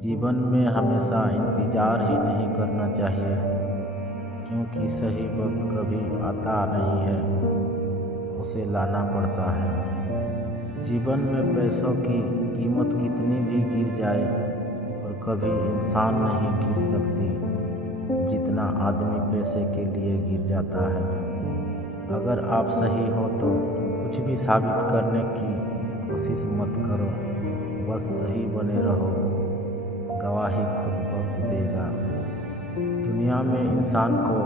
जीवन में हमेशा इंतज़ार ही नहीं करना चाहिए, क्योंकि सही वक्त कभी आता नहीं है, उसे लाना पड़ता है। जीवन में पैसों की कीमत कितनी भी गिर जाए, पर कभी इंसान नहीं गिर सकती जितना आदमी पैसे के लिए गिर जाता है। अगर आप सही हो तो कुछ भी साबित करने की कोशिश मत करो, बस सही बने रहो, गवाही खुद वक्त देगा। दुनिया में इंसान को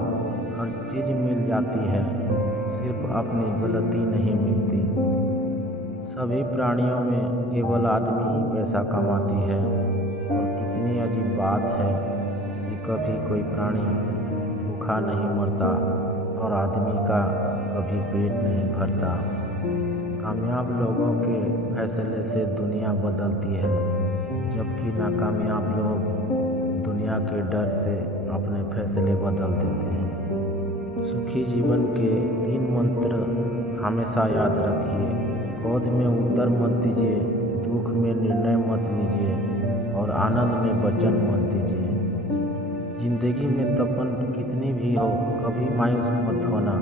हर चीज़ मिल जाती है, सिर्फ अपनी गलती नहीं मिलती। सभी प्राणियों में केवल आदमी ही पैसा कमाती है, और कितनी अजीब बात है कि कभी कोई प्राणी भूखा नहीं मरता और आदमी का कभी पेट नहीं भरता। कामयाब लोगों के फैसले से दुनिया बदलती है, जबकि नाकामयाब लोग दुनिया के डर से अपने फैसले बदल देते हैं। सुखी जीवन के 3 मंत्र हमेशा याद रखिए। क्रोध में उत्तर मत दीजिए, दुख में निर्णय मत लीजिए और आनंद में वचन मत दीजिए। जिंदगी में तपन कितनी भी हो, कभी मायूस मत होना,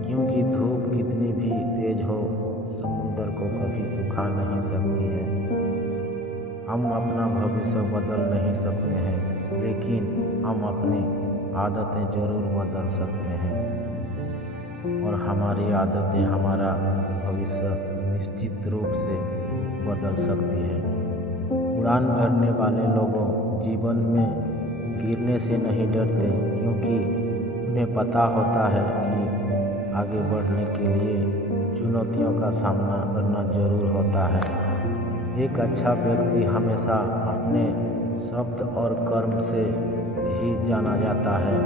क्योंकि धूप कितनी भी तेज हो, समुद्र को कभी सुखा नहीं सकती है। हम अपना भविष्य बदल नहीं सकते हैं, लेकिन हम अपनी आदतें ज़रूर बदल सकते हैं, और हमारी आदतें हमारा भविष्य निश्चित रूप से बदल सकती है। उड़ान भरने वाले लोगों जीवन में गिरने से नहीं डरते, क्योंकि उन्हें पता होता है कि आगे बढ़ने के लिए चुनौतियों का सामना करना जरूर होता है। एक अच्छा व्यक्ति हमेशा अपने शब्द और कर्म से ही जाना जाता है,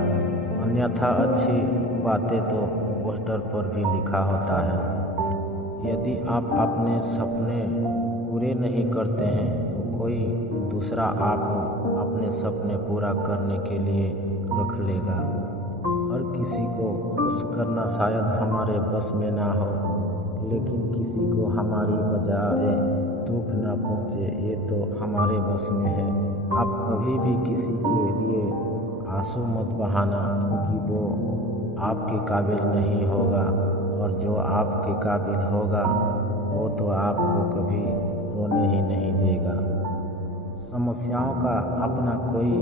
अन्यथा अच्छी बातें तो पोस्टर पर भी लिखा होता है। यदि आप अपने सपने पूरे नहीं करते हैं तो कोई दूसरा आपको अपने सपने पूरा करने के लिए रख लेगा। हर किसी को खुश करना शायद हमारे बस में ना हो, लेकिन किसी को हमारी वजह से दुख ना पहुँचे ये तो हमारे बस में है। आप कभी भी किसी के लिए आंसू मत बहाना, क्योंकि वो आपके काबिल नहीं होगा, और जो आपके काबिल होगा वो तो आपको कभी रोने ही नहीं देगा। समस्याओं का अपना कोई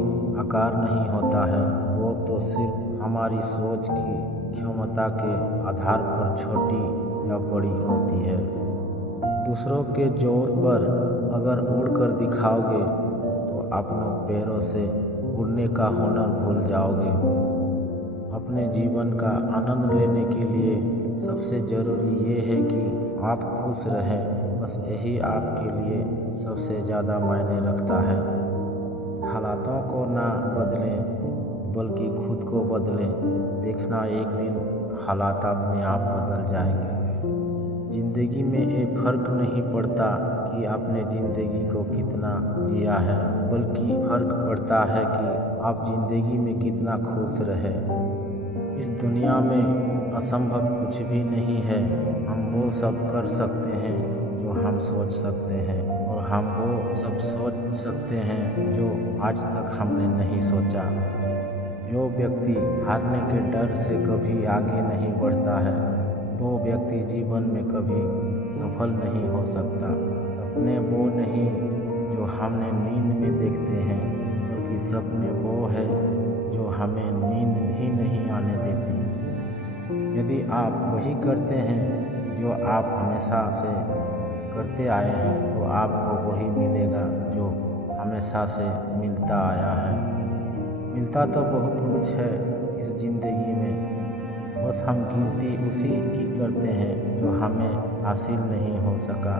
आकार नहीं होता है, वो तो सिर्फ हमारी सोच की क्षमता के आधार पर छोटी या बड़ी होती है। दूसरों के जोर पर अगर उड़कर दिखाओगे तो अपनों पैरों से उड़ने का हुनर भूल जाओगे। अपने जीवन का आनंद लेने के लिए सबसे ज़रूरी ये है कि आप खुश रहें, बस यही आपके लिए सबसे ज़्यादा मायने रखता है। हालातों को ना बदलें, बल्कि खुद को बदलें, देखना एक दिन हालात अपने आप बदल जाएंगे। ज़िंदगी में ये फर्क नहीं पड़ता कि आपने ज़िंदगी को कितना जिया है, बल्कि फर्क पड़ता है कि आप ज़िंदगी में कितना खुश रहे। इस दुनिया में असंभव कुछ भी नहीं है। हम वो सब कर सकते हैं जो हम सोच सकते हैं, और हम वो सब सोच सकते हैं जो आज तक हमने नहीं सोचा। जो व्यक्ति हारने के डर से कभी आगे नहीं बढ़ता है, वो व्यक्ति जीवन में कभी सफल नहीं हो सकता। सपने वो नहीं जो हमने नींद में देखते हैं, बल्कि सपने वो है जो हमें नींद ही नहीं आने देती। यदि आप वही करते हैं जो आप हमेशा से करते आए हैं, तो आपको वही मिलेगा जो हमेशा से मिलता आया है। मिलता तो बहुत कुछ है इस ज़िंदगी में, बस हम गिनती उसी की करते हैं जो हमें हासिल नहीं हो सका।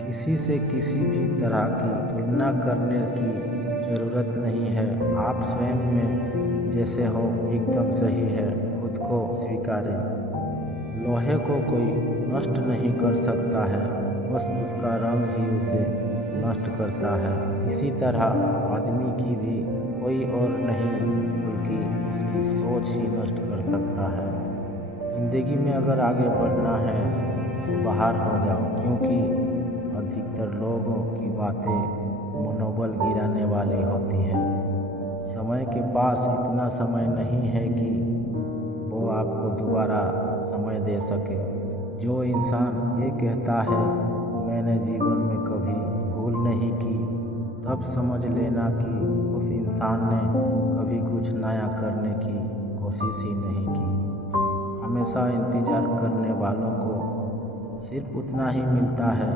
किसी से किसी भी तरह की तुलना करने की ज़रूरत नहीं है। आप स्वयं में जैसे हो एकदम सही है, खुद को स्वीकारें। लोहे को कोई नष्ट नहीं कर सकता है, बस उसका रंग ही उसे नष्ट करता है। इसी तरह आदमी की भी कोई और नहीं बल्कि उसकी सोच ही नष्ट कर सकता है। ज़िंदगी में अगर आगे बढ़ना है तो बाहर हो जाओ, क्योंकि अधिकतर लोगों की बातें मनोबल गिराने वाली होती हैं। समय के पास इतना समय नहीं है कि वो आपको दोबारा समय दे सके। जो इंसान ये कहता है मैंने जीवन में कभी भूल नहीं की, तब समझ लेना कि उस इंसान ने कभी कुछ नया करने की कोशिश ही नहीं की। हमेशा इंतज़ार करने वालों को सिर्फ उतना ही मिलता है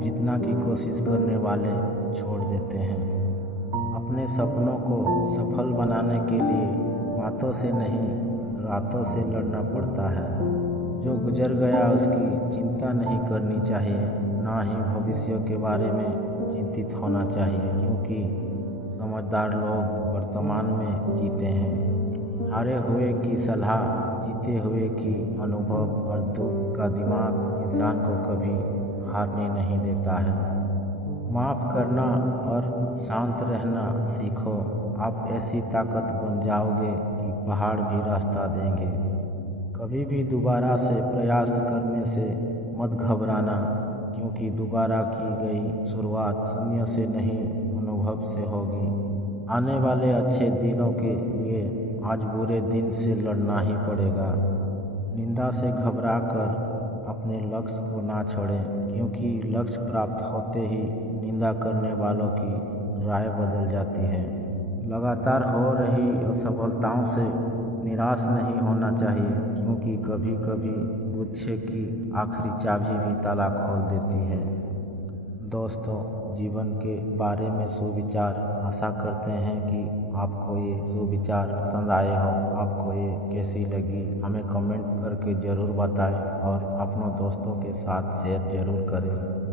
जितना कि कोशिश करने वाले छोड़ देते हैं। अपने सपनों को सफल बनाने के लिए बातों से नहीं, रातों से लड़ना पड़ता है। जो गुजर गया उसकी चिंता नहीं करनी चाहिए, ना ही भविष्य के बारे में चिंतित होना चाहिए, क्योंकि समझदार लोग वर्तमान में जीते हैं। हारे हुए की सलाह, जीते हुए की अनुभव और दुख का दिमाग इंसान को कभी हारने नहीं देता है। माफ़ करना और शांत रहना सीखो। आप ऐसी ताकत बन जाओगे कि पहाड़ भी रास्ता देंगे। कभी भी दोबारा से प्रयास करने से मत घबराना, क्योंकि दोबारा की गई शुरुआत शून्य से नहीं, अनुभव से होगी। आने वाले अच्छे दिनों के लिए आज बुरे दिन से लड़ना ही पड़ेगा। निंदा से घबरा कर अपने लक्ष्य को ना छोड़ें, क्योंकि लक्ष्य प्राप्त होते ही निंदा करने वालों की राय बदल जाती है। लगातार हो रही असफलताओं से निराश नहीं होना चाहिए, क्योंकि कभी कभी गुच्छे की आखिरी चाबी भी ताला खोल देती है। दोस्तों, जीवन के बारे में सुविचार। आशा करते हैं कि आपको ये सुविचार पसंद आए हो। आपको ये कैसी लगी हमें कमेंट करके ज़रूर बताएं और अपनों दोस्तों के साथ शेयर ज़रूर करें।